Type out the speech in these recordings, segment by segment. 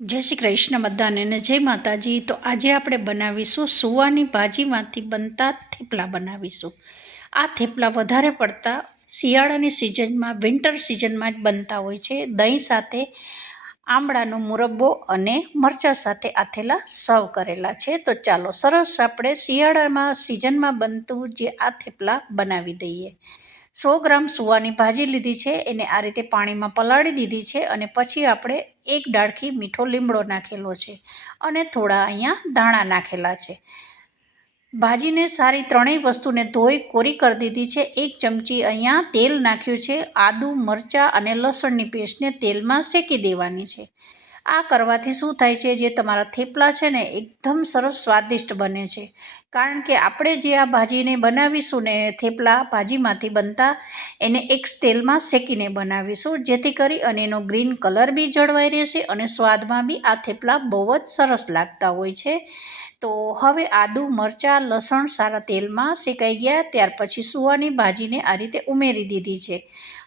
જય શ્રી કૃષ્ણ બધાને ને જય માતાજી। તો આજે આપણે બનાવીશું સુવાની ભાજીમાંથી બનતા થેપલા બનાવીશું। આ થેપલા વધારે પડતા શિયાળાની સિઝનમાં વિન્ટર સિઝનમાં જ બનતા હોય છે। દહીં સાથે આમળાનો મુરબ્બો અને મરચાં સાથે આ થેપલા સર્વ કરેલા છે। તો ચાલો સરસ આપણે શિયાળામાં સિઝનમાં બનતું જે આ થેપલા બનાવી દઈએ। 100 ગ્રામ સુવાની ભાજી લીધી છે, એને આ રીતે પાણીમાં પલાળી દીધી છે અને પછી આપણે એક ડાળખી મીઠો લીમડો નાખેલો છે અને થોડા અહીંયા ધાણા નાખેલા છે। ભાજીને સારી ત્રણેય વસ્તુને ધોઈ કોરી કરી દીધી છે। 1 ચમચી અહીંયા તેલ નાખ્યું છે। આદુ મરચાં અને લસણની પેસ્ટને તેલમાં શેકી દેવાની છે। આ કરવાથી શું થાય છે, જે તમારા થેપલા છે ને એકદમ સરસ સ્વાદિષ્ટ બને છે। કારણ કે આપણે જે આ ભાજીને બનાવીશું ને થેપલા ભાજીમાંથી બનતા એને એક તેલમાં શેકીને બનાવીશું, જેથી કરી અને એનો ગ્રીન કલર બી જળવાઈ રહેશે અને સ્વાદમાં બી આ થેપલા બહુ જ સરસ લાગતા હોય છે। તો હવે આદુ મરચાં લસણ સારા તેલમાં શેકાઈ ગયા, ત્યાર પછી સુવાની ભાજીને આ રીતે ઉમેરી દીધી છે।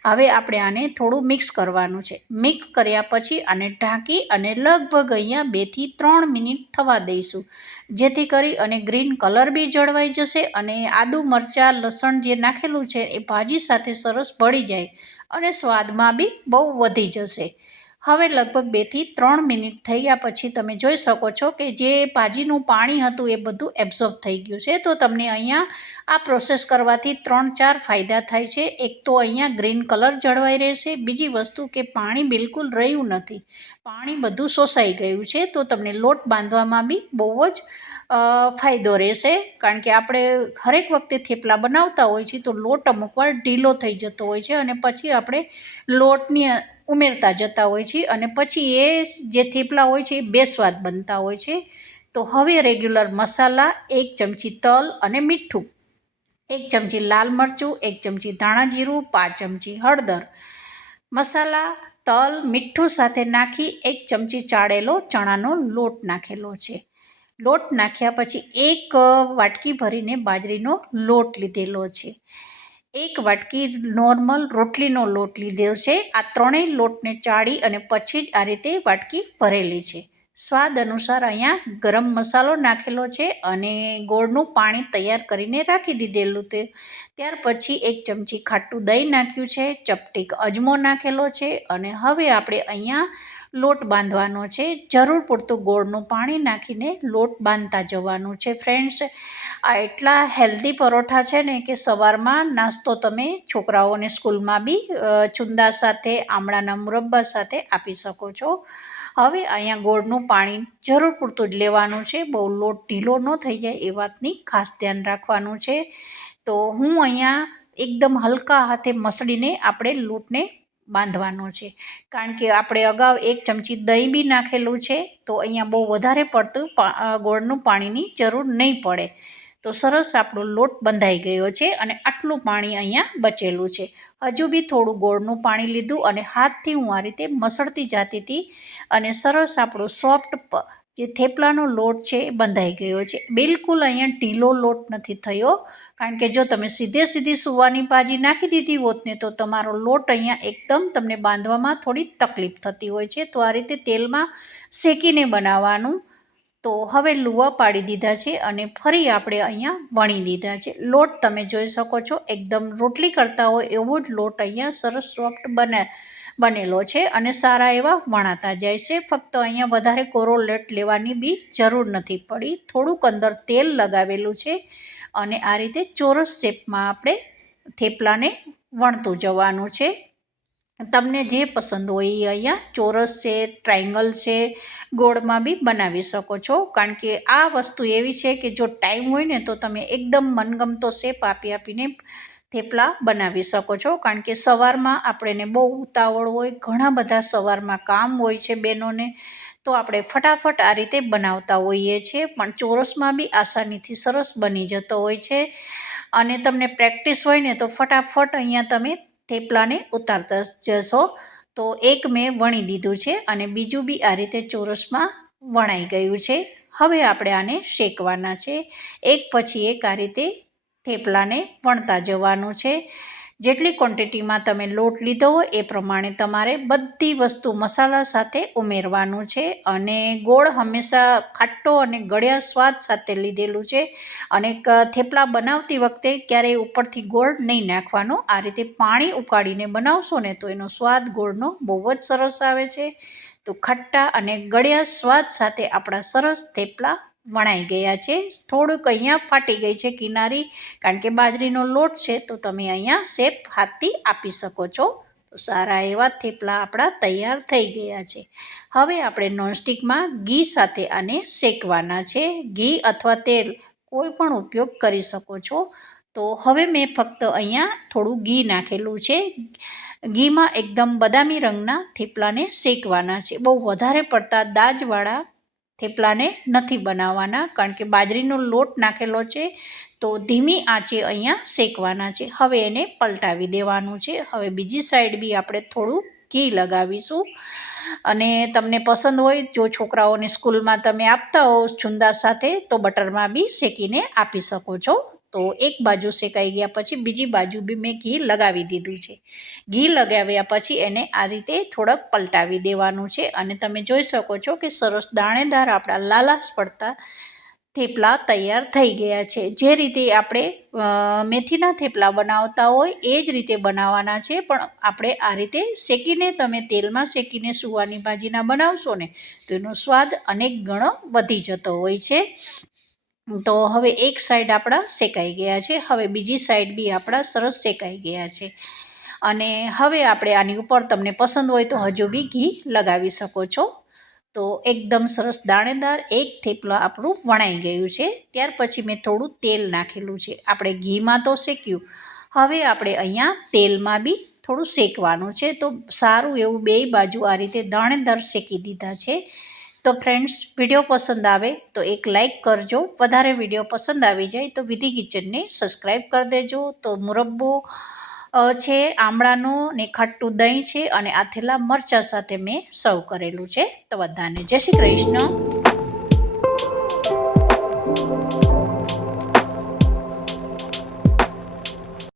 હવે આપણે આને થોડું મિક્સ કરવાનું છે। મિક્સ કર્યા પછી આને ઢાંકી અને લગભગ અહીંયા 2 થી 3 મિનિટ થવા દઈશું, જેથી કરી અને ગ્રીન કલર બી જળવાઈ જશે અને આદુ મરચાં લસણ જે નાખેલું છે એ ભાજી સાથે સરસ ભળી જાય અને સ્વાદમાં બી બહુ વધી જશે। હવે લગભગ 2 થી 3 મિનિટ થયા પછી તમે જોઈ શકો છો કે જે ભાજીનું પાણી હતું એ બધું એબ્ઝોર્બ થઈ ગયું છે। તો તમને અહીંયા આ પ્રોસેસ કરવાથી 3-4 ફાયદા થાય છે। એક તો અહીંયા ગ્રીન કલર જળવાઈ રહેશે, બીજી વસ્તુ કે પાણી બિલકુલ રહ્યું નથી, પાણી બધું શોષાઈ ગયું છે। તો તમને લોટ બાંધવામાં બી બહુ જ ફાયદો રહેશે, કારણ કે આપણે હરેક વખતે થેપલા બનાવતા હોય છે તો લોટ અમુકવાર ઢીલો થઈ જતો હોય છે અને પછી આપણે લોટની ઉમેરતા જતા હોય છે અને પછી એ જે થેપલા હોય છે એ બેસ્વાદ બનતા હોય છે। તો હવે રેગ્યુલર મસાલા, 1 ચમચી તલ અને મીઠું, 1 ચમચી લાલ મરચું, 1 ચમચી ધાણા જીરું, 5 ચમચી હળદર, મસાલા તલ મીઠું સાથે નાખી 1 ચમચી ચાળેલો ચણાનો લોટ નાખેલો છે। લોટ નાખ્યા પછી 1 વાટકી ભરીને બાજરીનો લોટ લીધેલો છે। 1 વાટકી નોર્મલ રોટલીનો લોટ લીધો છે। આ ત્રણેય લોટને ચાળી અને પછી જ આ રીતે વાટકી ભરેલી છે। સ્વાદ અનુસાર અહીંયા ગરમ મસાલો નાખેલો છે અને ગોળનું પાણી તૈયાર કરીને રાખી દીધેલું તે। ત્યાર પછી 1 ચમચી ખાટું દહીં નાખ્યું છે, ચપટીક અજમો નાખેલો છે અને હવે આપણે અહીંયા લોટ બાંધવાનો છે। જરૂર પૂરતું ગોળનું પાણી નાખીને લોટ બાંધતા જવાનું છે। ફ્રેન્ડ્સ, આ એટલા હેલ્ધી પરોઠા છે ને કે સવારમાં નાસ્તો તમે છોકરાઓને સ્કૂલમાં બી છુંદા સાથે આમળાના મુરબ્બા સાથે આપી શકો છો। હવે અહીંયા ગોળનું પાણી જરૂર પૂરતું જ લેવાનું છે, બહુ લોટ ઢીલો ન થઈ જાય એ વાતની ખાસ ધ્યાન રાખવાનું છે। તો હું અહીંયા એકદમ હલકા હાથે મસળીને આપણે લોટને બાંધવાનો છે, કારણ કે આપણે અગાઉ 1 ચમચી દહીં બી નાખેલું છે, તો અહીંયા બહુ વધારે પડતું ગોળનું પાણીની જરૂર નહીં પડે। તો સરસ આપણો લોટ બંધાઈ ગયો છે અને આટલું પાણી અહીંયા બચેલું છે। હજુ બી થોડું ગોળનું પાણી લીધું અને હાથથી હું આ રીતે મસળતી જતી હતી અને સરસ આપણો સોફ્ટ જે થેપલાનો લોટ છે એ બંધાઈ ગયો છે। બિલકુલ અહીંયા ઢીલો લોટ નથી થયો, કારણ કે જો તમે સીધી સુવાની ભાજી નાખી દીધી હોત ને તો તમારો લોટ અહીંયા એકદમ તમને બાંધવામાં થોડી તકલીફ થતી હોય છે। તો આ રીતે તેલમાં શેકીને બનાવવાનું। તો હવે લુવા પાડી દીધા છે અને ફરી આપણે અહીંયા વણી દીધા છે। લોટ તમે જોઈ શકો છો એકદમ રોટલી કરતા હોય એવો જ લોટ અહીંયા સરસ સોફ્ટ બનેલો છે અને સારા એવા વણાતા જાય છે। ફક્ત અહીંયા વધારે કોરો લોટ લેવાની બી જરૂર નથી પડી, થોડુંક અંદર તેલ લગાવેલું છે અને આ રીતે ચોરસ શેપમાં આપણે થેપલાને વણતું જવાનું છે। તમને જે પસંદ હોય એ અહીંયા ચોરસ છે, ટ્રાયંગલ છે, ગોળમાં બી બનાવી શકો છો, કારણ કે આ વસ્તુ એવી છે કે જો ટાઈમ હોય ને તો તમે એકદમ મનગમતો શેપ આપીને થેપલા બનાવી શકો છો। કારણ કે સવારમાં આપણને બહુ ઉતાવળ હોય, ઘણા બધા સવારમાં કામ હોય છે બહેનોને, તો આપણે ફટાફટ આ રીતે બનાવતા હોઈએ છીએ, પણ ચોરસમાં બી આસાનીથી સરસ બની જતો હોય છે અને તમને પ્રેક્ટિસ હોય ને તો ફટાફટ અહીંયા તમે થેપલાને ઉતારતા જશો। તો એક મેં વણી દીધું છે અને બીજું બી આ રીતે ચોરસમાં વણાઈ ગયું છે। હવે આપણે આને શેકવાના છે, એક પછી એક આ રીતે થેપલાને વણતા જવાનું છે। જેટલી ક્વોન્ટિટીમાં તમે લોટ લીધો હોય એ પ્રમાણે તમારે બધી વસ્તુ મસાલા સાથે ઉમેરવાનું છે. અને ગોળ હંમેશા ખાટો અને ગળ્યા સ્વાદ સાથે લીધેલું છે. અને થેપલા બનાવતી વખતે ક્યારેય ઉપરથી ગોળ નહીં નાખવાનો. આ રીતે પાણી ઉકાળીને બનાવશો ને તો એનો સ્વાદ ગોળનો બહુ જ સરસ આવે છે. તો ખટ્ટા અને ગળ્યા સ્વાદ સાથે આપણા સરસ થેપલા વણાઈ ગયા છે. થોડુંક અહીંયા ફાટી ગઈ છે કિનારી, કારણ કે બાજરીનો લોટ છે, તો તમે અહીંયા શેપ હાથથી આપી શકો છો. તો સારા એવા થેપલા આપણા તૈયાર થઈ ગયા છે. હવે આપણે નોનસ્ટિકમાં ઘી સાથે આને શેકવાના છે. ઘી અથવા તેલ કોઈ પણ ઉપયોગ કરી શકો છો. તો હવે મેં ફક્ત અહીંયા થોડું ઘી નાખેલું છે. ઘીમાં એકદમ બદામી રંગના થેપલાને શેકવાના છે. બહુ વધારે પડતા દાજવાળા થેપલાને નથી બનાવવાના, કારણ કે બાજરીનો લોટ નાખેલો છે. તો ધીમી આંચે અહીંયા શેકવાના છે. હવે એને પલટાવી દેવાનું છે. હવે બીજી સાઈડ બી આપણે થોડું ઘી લગાવીશું. અને તમને પસંદ હોય, જો છોકરાઓને સ્કૂલમાં તમે આપતા હો છુંદા સાથે, તો બટરમાં બી શેકીને આપી શકો છો. તો એક બાજુ શેકાઈ ગયા પછી બીજી બાજુ બી મેં ઘી લગાવી દીધું છે. ઘી લગાવ્યા પછી એને આ રીતે થોડોક પલટાવી દેવાનું છે. અને તમે જોઈ શકો છો કે સરસ દાણેદાર આપણા લાલાશ પડતા થેપલા તૈયાર થઈ ગયા છે. જે રીતે આપણે મેથીના થેપલા બનાવતા હોય એ જ રીતે બનાવવાના છે, પણ આપણે આ રીતે શેકીને, તમે તેલમાં શેકીને સુવાની ભાજીના બનાવશો ને તો એનો સ્વાદ અનેક ગણો વધી જતો હોય છે. તો હવે એક સાઈડ આપણા શેકાઈ ગયા છે. હવે બીજી સાઈડ બી આપણા સરસ શેકાઈ ગયા છે. અને હવે આપણે આની ઉપર તમને પસંદ હોય તો હજુ બી ઘી લગાવી શકો છો. તો એકદમ સરસ દાણેદાર એક થેપલા આપણું વણાઈ ગયું છે. ત્યાર પછી મેં થોડું તેલ નાખેલું છે. આપણે ઘીમાં તો શેક્યું, હવે આપણે અહીંયા તેલમાં બી થોડું શેકવાનું છે. તો સારું એવું બેય બાજુ આ રીતે દાણેદાર શેકી દીધા છે. તો ફ્રેન્ડ્સ, વિડીયો પસંદ આવે તો એક લાઈક કરજો. વધારે વિડીયો પસંદ આવી જાય તો વિધિ કિચનને સબસ્ક્રાઈબ કરી દેજો. તો મુરબ્બો છે આમળાનો, ને ખાટું દહીં છે, અને આથેલા મરચાં સાથે મેં સર્વ કરેલું છે. તો બધાને જય શ્રી કૃષ્ણ.